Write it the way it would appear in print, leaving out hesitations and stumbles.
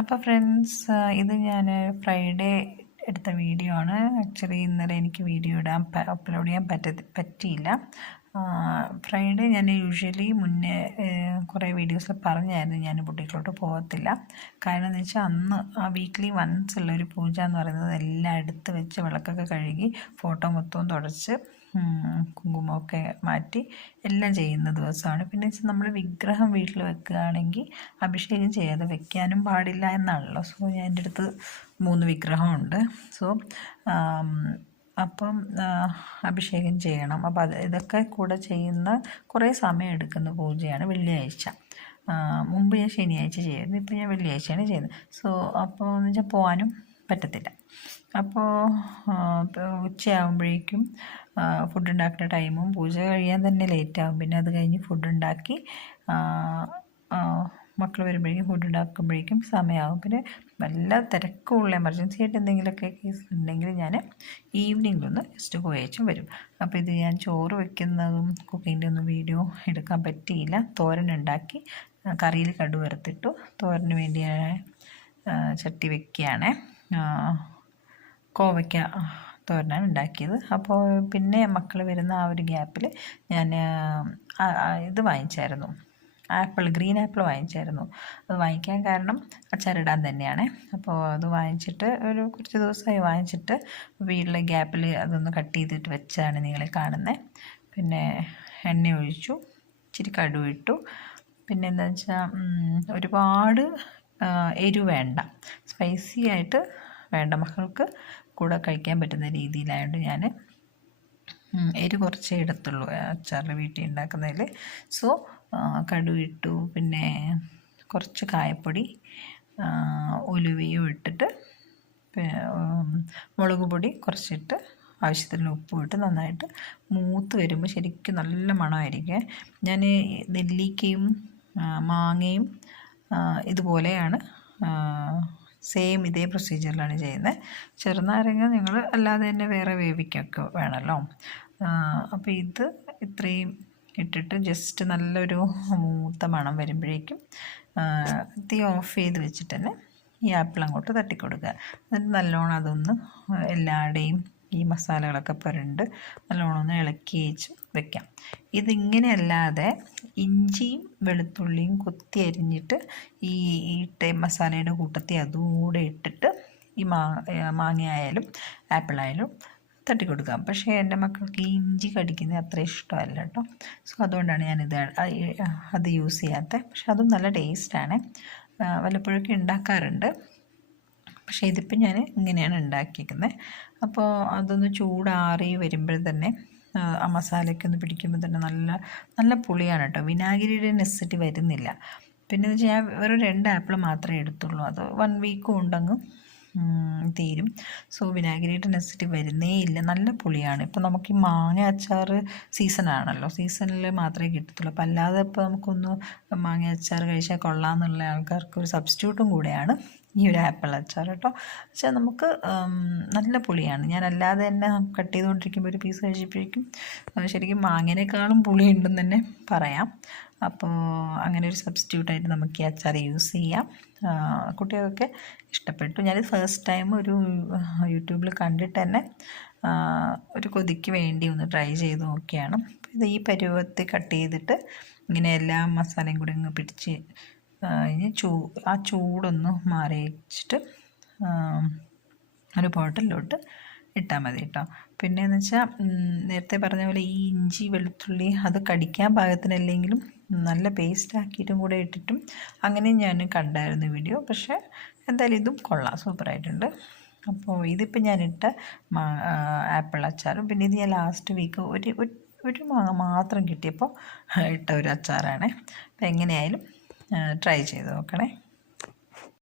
അപ്പോൾ ഫ്രണ്ട്സ്, ഇത് ഞാൻ ഫ്രൈഡേ എടുത്ത വീഡിയോ ആണ്. ആക്ച്വലി ഇന്നലെ എനിക്ക് വീഡിയോ അപ്ലോഡ് ചെയ്യാൻ പറ്റിയില്ല. ഫ്രൈഡേ ഞാൻ യൂഷ്വലി മുന്നേ കുറേ വീഡിയോസിൽ പറഞ്ഞായിരുന്നു ഞാൻ ബുട്ടിക്കിലോട്ട് പോകത്തില്ല. കാരണം എന്ന് വെച്ചാൽ അന്ന് വീക്ക്ലി വൺസ് ഉള്ളൊരു പൂജ എന്ന് പറയുന്നത് എല്ലാം എടുത്ത് വെച്ച് വിളക്കൊക്കെ കഴുകി ഫോട്ടോ മൊത്തവും തുടച്ച് കുങ്കുമമൊക്കെ മാറ്റി എല്ലാം ചെയ്യുന്ന ദിവസമാണ്. പിന്നെ വെച്ചാൽ നമ്മൾ വിഗ്രഹം വീട്ടിൽ വെക്കുകയാണെങ്കിൽ അഭിഷേകം ചെയ്യാതെ വെക്കാനും പാടില്ല എന്നാണല്ലോ. സോ ഞാൻ എൻ്റെ അടുത്ത് 3 വിഗ്രഹമുണ്ട്. സോ അപ്പം അഭിഷേകം ചെയ്യണം. അപ്പോൾ ഇതൊക്കെ കൂടെ ചെയ്യുന്ന കുറേ സമയം എടുക്കുന്ന പൂജയാണ് വെള്ളിയാഴ്ച. മുമ്പ് ഞാൻ ശനിയാഴ്ച ചെയ്യുമായിരുന്നു, ഇപ്പോൾ ഞാൻ വെള്ളിയാഴ്ചയാണ് ചെയ്യുന്നത്. സോ അപ്പോൾ എന്ന് വെച്ചാൽ പോകാനും പറ്റത്തില്ല. അപ്പോൾ ഉച്ചയാകുമ്പോഴേക്കും ഫുഡ് ഉണ്ടാക്കുന്ന ടൈമും പൂജ കഴിയാൻ തന്നെ ലേറ്റാകും. പിന്നെ അത് കഴിഞ്ഞ് ഫുഡ് ഉണ്ടാക്കി മക്കൾ വരുമ്പോഴേക്കും ഫുഡ് ഉണ്ടാക്കുമ്പോഴേക്കും സമയമാകും. പിന്നെ വല്ല തിരക്കുള്ള എമർജൻസി ആയിട്ട് എന്തെങ്കിലുമൊക്കെ കേസ് ഉണ്ടെങ്കിൽ ഞാൻ ഈവനിങ്ങിലൊന്ന് ജസ്റ്റ് പോയേച്ചും വരും. അപ്പോൾ ഇത് ഞാൻ ചോറ് വയ്ക്കുന്നതും കുക്കിങ്ങിൻ്റെ ഒന്നും വീഡിയോ എടുക്കാൻ പറ്റിയില്ല. തോരൻ ഉണ്ടാക്കി, കറിയിൽ കടുക് വറുത്തിട്ടു. തോരന് വേണ്ടി ചട്ടി വയ്ക്കുകയാണ്. കോവയ്ക്ക തോരനാണ് ഉണ്ടാക്കിയത്. അപ്പോൾ പിന്നെ മക്കൾ വരുന്ന ആ ഒരു ഗ്യാപ്പിൽ ഞാൻ ഇത് വാങ്ങിച്ചായിരുന്നു, ഗ്രീൻ ആപ്പിൾ വാങ്ങിച്ചായിരുന്നു. അത് വാങ്ങിക്കാൻ കാരണം അച്ചാറിടാൻ തന്നെയാണ്. അപ്പോൾ അത് വാങ്ങിച്ചിട്ട് കുറച്ച് ദിവസമായി വാങ്ങിച്ചിട്ട് വീട്ടിലെ ഗ്യാപ്പിൽ അതൊന്ന് കട്ട് ചെയ്തിട്ട് വെച്ചാണ് നിങ്ങളെ കാണുന്നത്. പിന്നെ എണ്ണ ഒഴിച്ചു, ഇച്ചിരി കടുക് ഇട്ടു. പിന്നെ എന്താണെന്ന് വെച്ചാൽ ഒരുപാട് എരിവ് വേണ്ട, സ്പൈസി ആയിട്ട് വേണ്ട, മക്കൾക്ക് കൂടെ കഴിക്കാൻ പറ്റുന്ന രീതിയിലായതുകൊണ്ട് ഞാൻ എരിവ് കുറച്ചേ ഇടത്തുള്ളൂ അച്ചാറിൽ വീട്ടിൽ ഉണ്ടാക്കുന്നതിൽ. സോ കടുക് ഇട്ടു, പിന്നെ കുറച്ച് കായപ്പൊടി, ഉലുവയും ഇട്ടിട്ട് മുളക് പൊടി കുറച്ചിട്ട് ആവശ്യത്തിന് ഉപ്പും ഇട്ട് നന്നായിട്ട് മൂത്ത് വരുമ്പോൾ ശരിക്കും നല്ല മണമായിരിക്കും. ഞാൻ നെല്ലിക്കയും മാങ്ങയും ഇതുപോലെയാണ് സെയിം ഇതേ പ്രൊസീജിയറിലാണ് ചെയ്യുന്നത്. ചെറുനാരങ്ങ നിങ്ങൾ അല്ലാതെ തന്നെ വേറെ വേവിക്കൊക്കെ വേണമല്ലോ. അപ്പോൾ ഇത് ഇത്രയും ഇട്ടിട്ട് ജസ്റ്റ് നല്ലൊരു മൂത്ത മണം വരുമ്പോഴേക്കും തീ ഓഫ് ചെയ്ത് വെച്ചിട്ട് തന്നെ ഈ ആപ്പിൾ അങ്ങോട്ട് തട്ടിക്കൊടുക്കുക. എന്നിട്ട് നല്ലോണം അതൊന്ന് എല്ലാവരുടെയും ഈ മസാലകളൊക്കെ പുരണ്ട് നല്ലോണം ഒന്ന് ഇളക്കി വെച്ച് വെക്കാം. ഇതിങ്ങനെയല്ലാതെ ഇഞ്ചിയും വെളുത്തുള്ളിയും കൊത്തി അരിഞ്ഞിട്ട് ഈ മസാലയുടെ കൂട്ടത്തിൽ അതുകൂടെ ഇട്ടിട്ട് ഈ മാങ്ങയായാലും ആപ്പിളായാലും തട്ടിക്കൊടുക്കാം. പക്ഷേ എൻ്റെ മക്കൾക്ക് ഈ ഇഞ്ചി കടിക്കുന്നത് അത്ര ഇഷ്ടമല്ല കേട്ടോ. സോ അതുകൊണ്ടാണ് ഞാനിത് അത് യൂസ് ചെയ്യാത്തത്. പക്ഷെ അതും നല്ല ടേസ്റ്റാണ്, വല്ലപ്പോഴൊക്കെ ഉണ്ടാക്കാറുണ്ട്. പക്ഷേ ഇതിപ്പോൾ ഞാൻ ഇങ്ങനെയാണ് ഉണ്ടാക്കിയിരിക്കുന്നത്. അപ്പോൾ അതൊന്ന് ചൂടാറി വരുമ്പോൾ തന്നെ ആ മസാലയ്ക്കൊന്ന് പിടിക്കുമ്പോൾ തന്നെ നല്ല നല്ല പുളിയാണ് കേട്ടോ. വിനാഗിരിയുടെ നെസസിറ്റി വരുന്നില്ല. പിന്നെ എന്ന് വെച്ചാൽ ഞാൻ വെറും 2 ആപ്പിൾ മാത്രമേ എടുത്തുള്ളൂ. അത് 1 വീക്ക് കൊണ്ടങ്ങ് തീരും. സോ വിനാഗിരിയുടെ നെസസിറ്റി വരുന്നേ ഇല്ല, നല്ല പുളിയാണ്. ഇപ്പോൾ നമുക്ക് ഈ മാങ്ങ അച്ചാർ സീസണാണല്ലോ, സീസണിൽ മാത്രമേ കിട്ടത്തുള്ളൂ. അപ്പോൾ അല്ലാതെ ഇപ്പോൾ നമുക്കൊന്ന് മാങ്ങ അച്ചാർ കഴിച്ചാൽ കൊള്ളാമെന്നുള്ള ആൾക്കാർക്ക് ഒരു സബ്സ്റ്റിറ്റ്യൂട്ടും കൂടെയാണ് ഈ ഒരു ആപ്പിൾ അച്ചാർ കേട്ടോ. പക്ഷേ നമുക്ക് നല്ല പുളിയാണ്. ഞാൻ അല്ലാതെ തന്നെ കട്ട് ചെയ്തുകൊണ്ടിരിക്കുമ്പോൾ ഒരു പീസ് കഴിച്ചപ്പോഴേക്കും ശരിക്കും മാങ്ങേനേക്കാളും പുളിയുണ്ടെന്ന് തന്നെ പറയാം. അപ്പോൾ അങ്ങനെ ഒരു സബ്സ്റ്റിറ്റ്യൂട്ടായിട്ട് നമുക്ക് ഈ അച്ചാർ യൂസ് ചെയ്യാം. കുട്ടികൾക്കൊക്കെ ഇഷ്ടപ്പെട്ടു. ഞാനിത് ഫസ്റ്റ് ടൈം ഒരു യൂട്യൂബിൽ കണ്ടിട്ട് തന്നെ ഒരു കൊതിക്ക് വേണ്ടി ഒന്ന് ട്രൈ ചെയ്ത് നോക്കിയാണ്. ഇത് ഈ പരുവത്തിൽ കട്ട് ചെയ്തിട്ട് ഇങ്ങനെ എല്ലാ മസാലയും കൂടി അങ്ങ് പിടിച്ച് ഇനി ആ ചൂടൊന്ന് മാറി വെച്ചിട്ട് ഒരു ബോട്ടിലോട്ട് ഇട്ടാൽ മതി കേട്ടോ. പിന്നെയെന്ന് വെച്ചാൽ നേരത്തെ പറഞ്ഞ പോലെ ഈ ഇഞ്ചി വെളുത്തുള്ളി അത് കടിക്കാൻ പാകത്തിനല്ലെങ്കിലും നല്ല പേസ്റ്റ് ആക്കിയിട്ടും കൂടെ ഇട്ടിട്ടും അങ്ങനെ ഞാൻ കണ്ടായിരുന്നു വീഡിയോ. പക്ഷേ എന്തായാലും ഇതും കൊള്ളാം, സൂപ്പറായിട്ടുണ്ട്. അപ്പോൾ ഇതിപ്പോൾ ഞാനിട്ട ആപ്പിൾ അച്ചാറും, പിന്നെ ഇത് ഞാൻ ലാസ്റ്റ് വീക്ക് ഒരു മാങ്ങ മാത്രം കിട്ടിയപ്പോൾ ഇട്ട ഒരു അച്ചാറാണ്. അപ്പോൾ എങ്ങനെയായാലും ട്രൈ ചെയ്ത് നോക്കണേ.